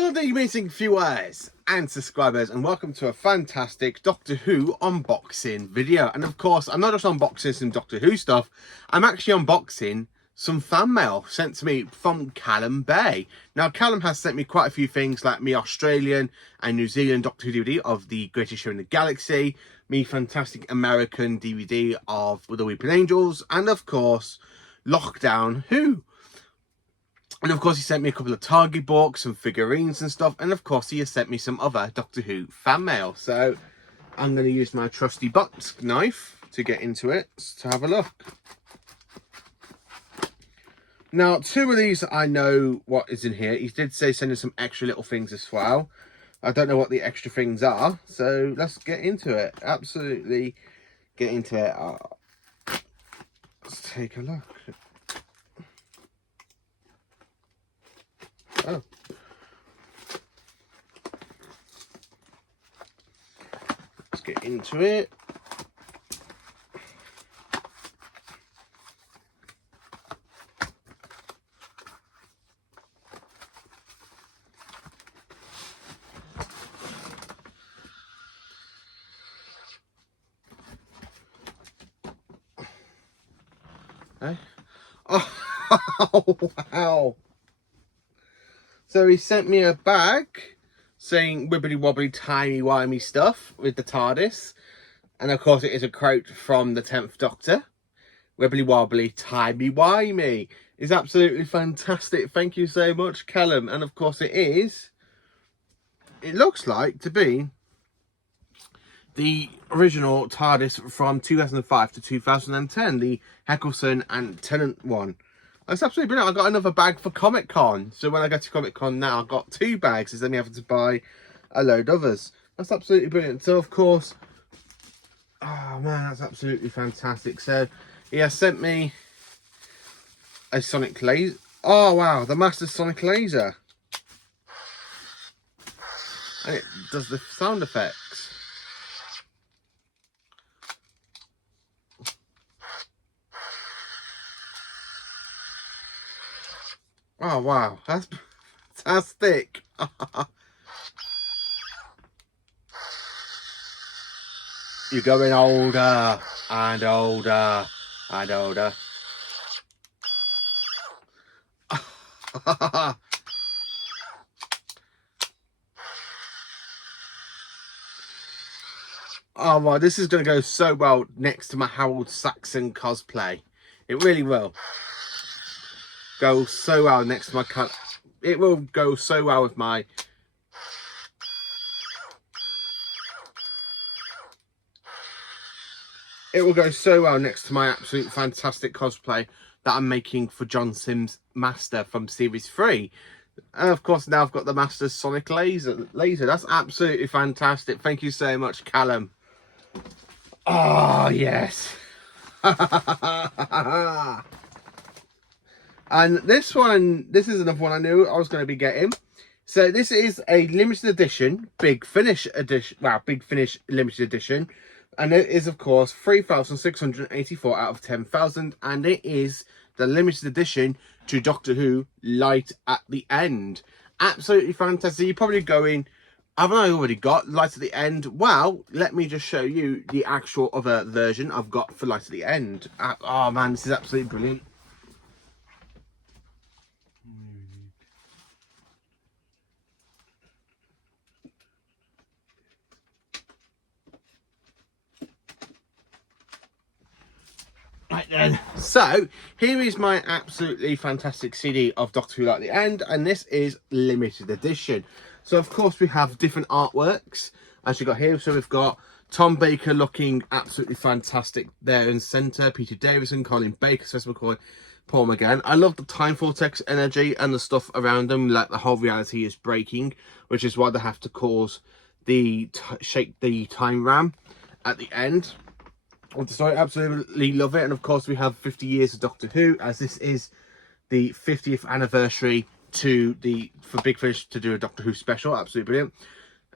Hello there, you amazing viewers and subscribers, and welcome to a fantastic Doctor Who unboxing video. And of course, I'm not just unboxing some Doctor Who stuff, I'm actually unboxing some fan mail sent to me from Callum Bay. Now, Callum has sent me quite a few things, like me Australian and New Zealand Doctor Who DVD of The Greatest Show in the Galaxy, me fantastic American DVD of The Weeping Angels, and of course, Lockdown Who. And of course, he sent me a couple of Target books, some figurines and stuff. And of course, he has sent me some other Doctor Who fan mail. So I'm going to use my trusty butt knife to get into it to have a look. Now, two of these, I know what is in here. He did say send us some extra little things as well. I don't know what the extra things are. So let's get into it. Absolutely get into it. Let's take a look. Oh. Let's get into it. Hey. Oh, wow. So he sent me a bag saying wibbly wobbly timey wimey stuff with the TARDIS. And of course it is a quote from the 10th Doctor. Wibbly wobbly timey wimey is absolutely fantastic. Thank you so much, Callum. And of course it looks like to be the original TARDIS from 2005 to 2010, the Eccleston and Tennant one. That's absolutely brilliant. I got another bag for Comic Con. So when I go to Comic Con now, I've got two bags instead of me having to buy a load of others. That's absolutely brilliant. So of course, oh man, that's absolutely fantastic. So he has sent me a Sonic Laser. Oh wow, the Master Sonic Laser. And it does the sound effects. Oh wow, that's fantastic. You're going older and older and older. Oh wow, this is going to go so well next to my Harold Saxon cosplay. It really will go so well next to my it will go so well with my it will go so well next to my absolute fantastic cosplay that I'm making for John Sims Master from series 3. And of course now I've got the Master Sonic Laser. That's absolutely fantastic. Thank you so much, Callum. Oh yes. And this is another one I knew I was going to be getting. So this is a limited edition, Big Finish edition. Wow, Big Finish limited edition. And it is, of course, 3,684 out of 10,000. And it is the limited edition to Doctor Who Light at the End. Absolutely fantastic. You're probably going, haven't I already got Light at the End? Well, let me just show you the actual other version I've got for Light at the End. Oh man, this is absolutely brilliant. Right then, so here is my absolutely fantastic CD of Doctor Who Light at the End, and this is limited edition. So of course we have different artworks as you got here. So we've got Tom Baker looking absolutely fantastic there in the centre, Peter Davison, Colin Baker, Spencer McCoy, Paul McGann. I love the Time Vortex energy and the stuff around them, like the whole reality is breaking, which is why they have to cause the shake the time ram at the end. So I absolutely love it. And of course we have 50 years of Doctor Who, as this is the 50th anniversary for Big Finish to do a Doctor Who special. Absolutely brilliant.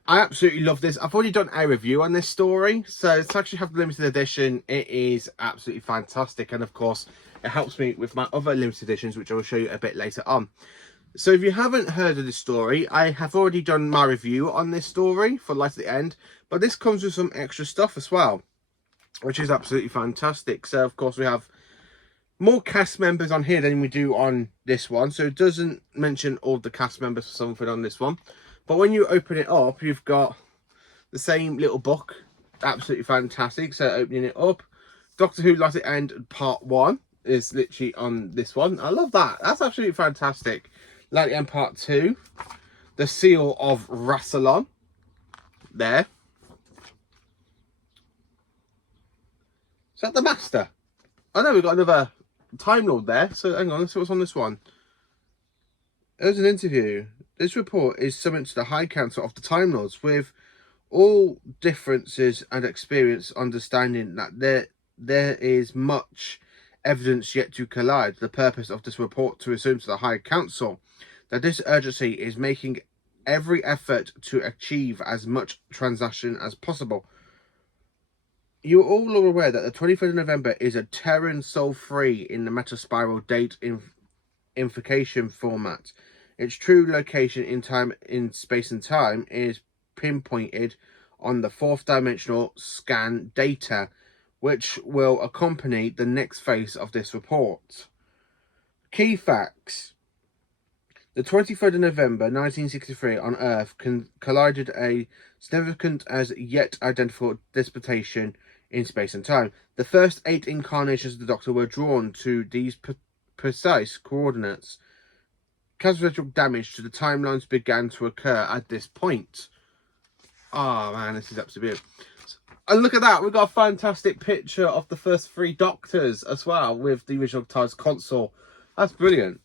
I absolutely love this. I've already done a review on this story, so to actually have the limited edition, it is absolutely fantastic. And of course it helps me with my other limited editions, which I will show you a bit later on. So if you haven't heard of this story, I have already done my review on this story for Light at the End, but this comes with some extra stuff as well, which is absolutely fantastic. So of course we have more cast members on here than we do on this one, so it doesn't mention all the cast members for something on this one. But when you open it up, you've got the same little book. Absolutely fantastic. So opening it up, Doctor Who Light at the End Part 1 is literally on this one. I love that. That's absolutely fantastic. Light at the End Part 2, the Seal of Rassilon there. Is that the Master? Oh no, we've got another Time Lord there. So hang on, let's see what's on this one. There's an interview. This report is summoned to the High Council of the Time Lords with all differences and experience, understanding that there is much evidence yet to collide. The purpose of this report to resume to the High Council that this urgency is making every effort to achieve as much transaction as possible. You all are aware that the 23rd of November is a Terran Sol-3 in the Metaspiral date invocation format. Its true location in time, in space and time, is pinpointed on the 4th dimensional scan data, which will accompany the next phase of this report. Key facts. The 23rd of November 1963 on Earth collided a significant as yet identifiable disputation in space and time. The first 8 incarnations of the Doctor were drawn to these precise coordinates. Catastrophic damage to the timelines began to occur at this point. Oh man, this is absolutely beautiful. And look at that, we've got a fantastic picture of the first 3 Doctors as well with the original TARDIS console. That's brilliant.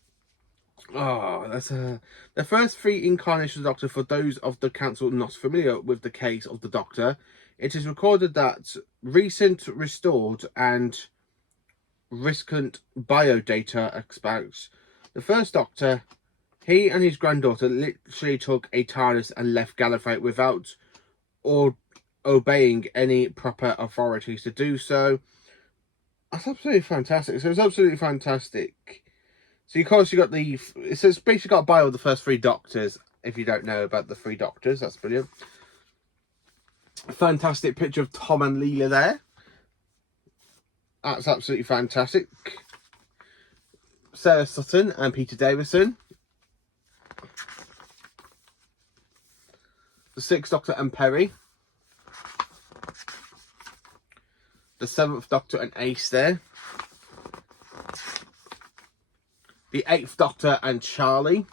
Oh, that's the first 3 incarnations of the Doctor. For those of the council not familiar with the case of the Doctor, it is recorded that recent restored and recent biodata expects the first Doctor, he and his granddaughter literally took a TARDIS and left Gallifrey without or obeying any proper authorities to do so. That's absolutely fantastic. So it's absolutely fantastic. So of course you got the, so it's basically got a bio of the first 3 Doctors. If you don't know about the 3 Doctors, that's brilliant. Fantastic picture of Tom and Leela there. That's absolutely fantastic. Sarah Sutton and Peter Davison. The 6th Doctor and Perry. The 7th Doctor and Ace there. The 8th Doctor and Charlie.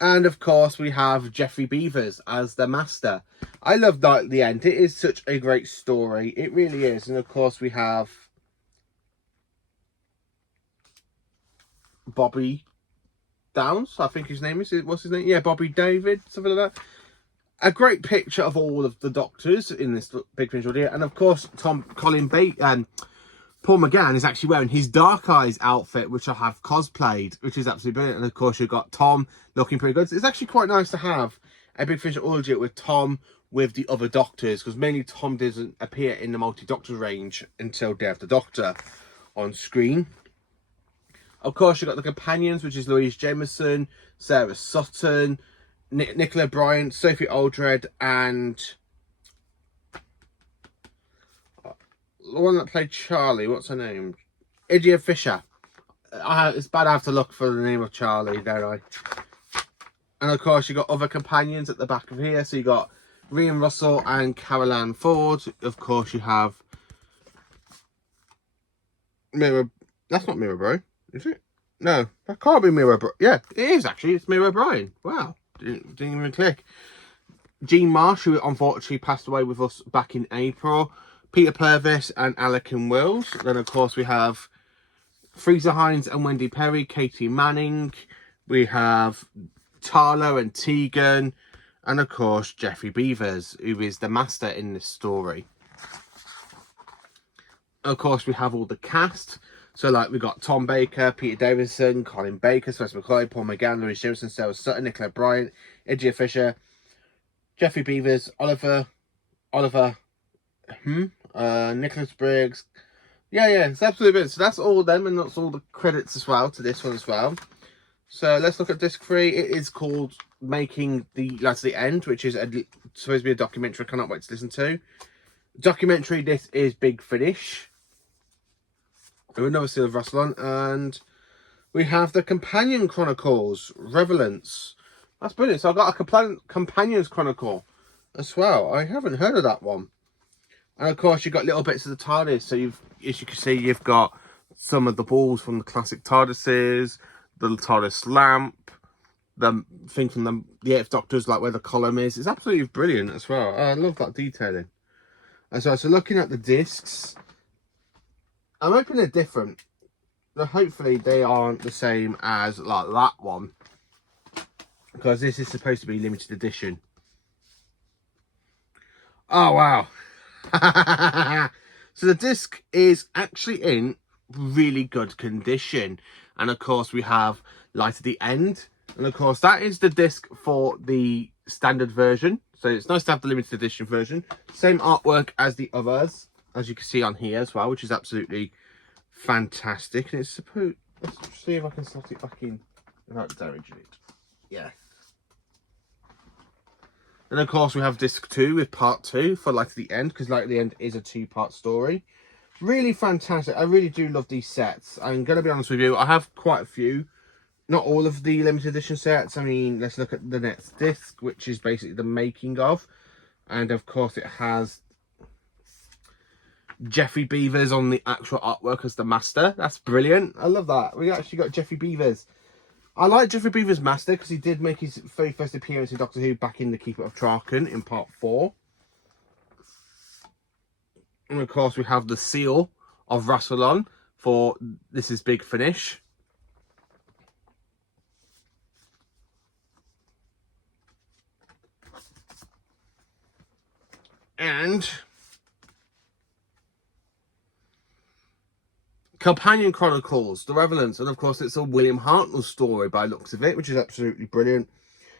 And of course we have Geoffrey Beevers as the Master. I love Light at the End. It is such a great story. It really is. And of course we have Bobby Downs, I think his name is. What's his name? Yeah, Bobby David, something like that. A great picture of all of the Doctors in this big visual here. And of course, Paul McGann is actually wearing his Dark Eyes outfit, which I have cosplayed, which is absolutely brilliant. And of course, you've got Tom looking pretty good. It's actually quite nice to have a Big Finish orgy with Tom with the other Doctors, because mainly Tom doesn't appear in the multi-Doctor range until Day of the Doctor on screen. Of course, you've got the companions, which is Louise Jameson, Sarah Sutton, Nicola Bryant, Sophie Aldred, and the one that played Charlie, what's her name? Idea Fisher. It's bad I have to look for the name of Charlie, don't I? And of course, you've got other companions at the back of here. So you've got Rhian Russell and Carol Ann Ford. Of course, you have Mira. That's not Mira Bro, is it? No, that can't be Mira Bro. Yeah, it is actually. It's Mira O'Brien. Wow, didn't even click. Jean Marsh, who unfortunately passed away with us back in April. Peter Purvis and Alec Wills. Then of course we have Freezer Hines and Wendy Perry, Katie Manning. We have Tala and Tegan. And of course, Geoffrey Beevers, who is the Master in this story. Of course, we have all the cast. So, like, we've got Tom Baker, Peter Davison, Colin Baker, Sylvester McCoy, Paul McGann, Louise Jameson, Sarah Sutton, Nicola Bryant, Idea Fisher, Geoffrey Beevers, Nicholas Briggs. Yeah, it's absolutely brilliant. So that's all of them, and that's all the credits as well to this one as well. So let's look at disc 3. It is called Making the Light to the End, which is supposed to be a documentary I cannot wait to listen to. Documentary, this is Big Finish. Another seal of Rassilon. And we have the Companion Chronicles, Relevance. That's brilliant. So I've got a Companions Chronicle as well. I haven't heard of that one. And of course, you've got little bits of the TARDIS. So as you can see, you've got some of the balls from the classic TARDISes, the TARDIS lamp, the thing from the 8th Doctor's, like where the column is. It's absolutely brilliant as well. I love that detailing. And so looking at the discs, I'm hoping they're different. But hopefully they aren't the same as like that one, because this is supposed to be limited edition. Oh wow. So the disc is actually in really good condition, and of course we have Light at the End, and of course that is the disc for the standard version. So it's nice to have the limited edition version. Same artwork as the others, as you can see on here as well, which is absolutely fantastic. And it's supposed, let's see if I can slot it back in without damaging it. Yeah. And of course we have disc 2 with part 2 for Light at the End, because Light at the End is a 2-part story. Really fantastic. I really do love these sets. I'm going to be honest with you, I have quite a few. Not all of the limited edition sets. I mean, let's look at the next disc, which is basically the making of. And of course it has Geoffrey Beevers on the actual artwork as the Master. That's brilliant. I love that. We actually got Geoffrey Beevers. I like Geoffrey Beevers' Master because he did make his very first appearance in Doctor Who back in The Keeper of Traken in part 4. And of course we have the seal of Rassilon for This Is Big Finish. And Companion Chronicles, The Relevance, and of course it's a William Hartnell story by looks of it, which is absolutely brilliant.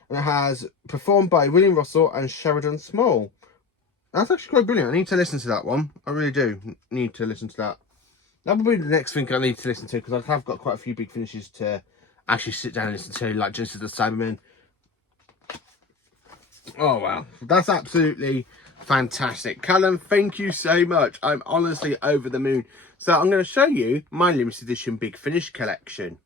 And it has performed by William Russell and Sheridan Small. That's actually quite brilliant. I need to listen to that one. I really do need to listen to that. That'll be the next thing I need to listen to, because I have got quite a few big finishes to actually sit down and listen to, like Genesis of the Cybermen. Oh wow, that's absolutely fantastic. Callum, thank you so much. I'm honestly over the moon. So I'm going to show you my limited edition Big Finish collection.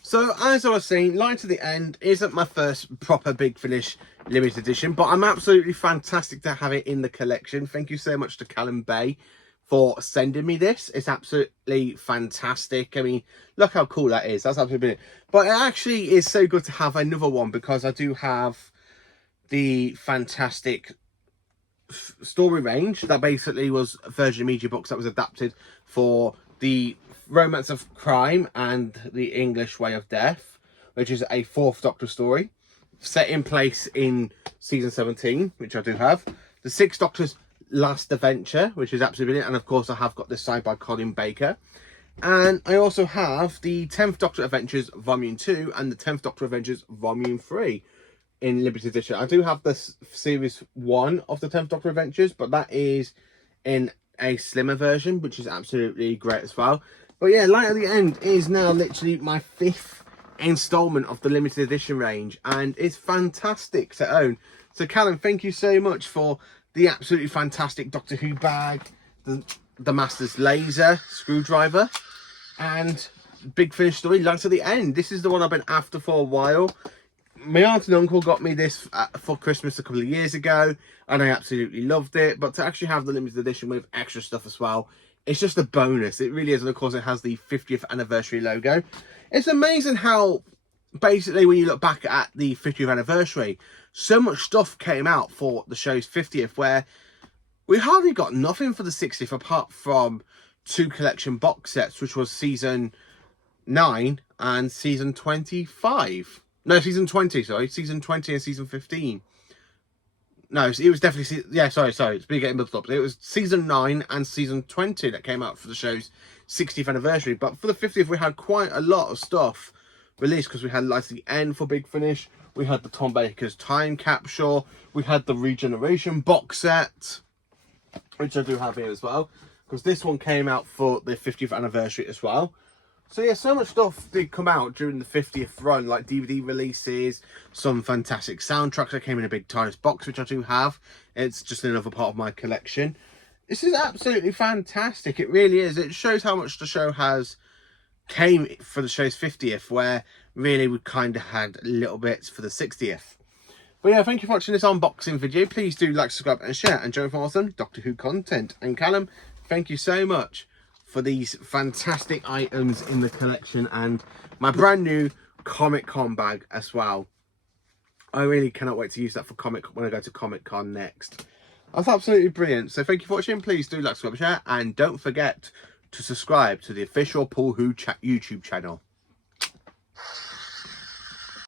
So as I was saying, Light to the End isn't my first proper Big Finish limited edition, but I'm absolutely fantastic to have it in the collection. Thank you so much to Callum Bay for sending me this. It's absolutely fantastic. I mean, look how cool that is. That's absolutely brilliant. But it actually is so good to have another one, because I do have the fantastic story range that basically was Virgin Media books that was adapted for the Romance of Crime and the English Way of Death, which is a 4th Doctor story set in place in season 17, which I do have. The 6th Doctor's Last Adventure, which is absolutely brilliant, and of course I have got this side by Colin Baker. And I also have the 10th Doctor Adventures Volume 2 and the 10th Doctor Adventures Volume 3 in limited edition. I do have this series 1 of the 10th Doctor Adventures, but that is in a slimmer version, which is absolutely great as well. But yeah, Light at the End is now literally my 5th installment of the limited edition range, and it's fantastic to own. So Callum, thank you so much for the absolutely fantastic Doctor Who bag, the Master's laser screwdriver, and Big Finish story, Light at the End. This is the one I've been after for a while. My aunt and uncle got me this for Christmas a couple of years ago, and I absolutely loved it. But to actually have the limited edition with extra stuff as well, it's just a bonus. It really is. And of course, it has the 50th anniversary logo. It's amazing how, basically, when you look back at the 50th anniversary, so much stuff came out for the show's 50th, where we hardly got nothing for the 60th apart from 2 collection box sets, which was season 9 and season 25. No, season 20, sorry. Season 20 and season 15. No, it was definitely... Yeah, sorry. It's been getting mixed up. It was season 9 and season 20 that came out for the show's 60th anniversary. But for the 50th, we had quite a lot of stuff released, because we had Light at the End for Big Finish. We had the Tom Baker's Time Capsule. We had the Regeneration box set, which I do have here as well, because this one came out for the 50th anniversary as well. So yeah, so much stuff did come out during the 50th run, like DVD releases, some fantastic soundtracks that came in a big Titus box, which I do have. It's just another part of my collection. This is absolutely fantastic. It really is. It shows how much the show has came for the show's 50th, where really we kind of had little bits for the 60th. But yeah, thank you for watching this unboxing video. Please do like, subscribe and share, and join for awesome Doctor Who content. And Callum, thank you so much for these fantastic items in the collection and my brand new Comic-Con bag as well. I really cannot wait to use that for when I go to Comic-Con next. That's absolutely brilliant. So thank you for watching. Please do like, subscribe, share, and don't forget to subscribe to the official Paul Who YouTube channel.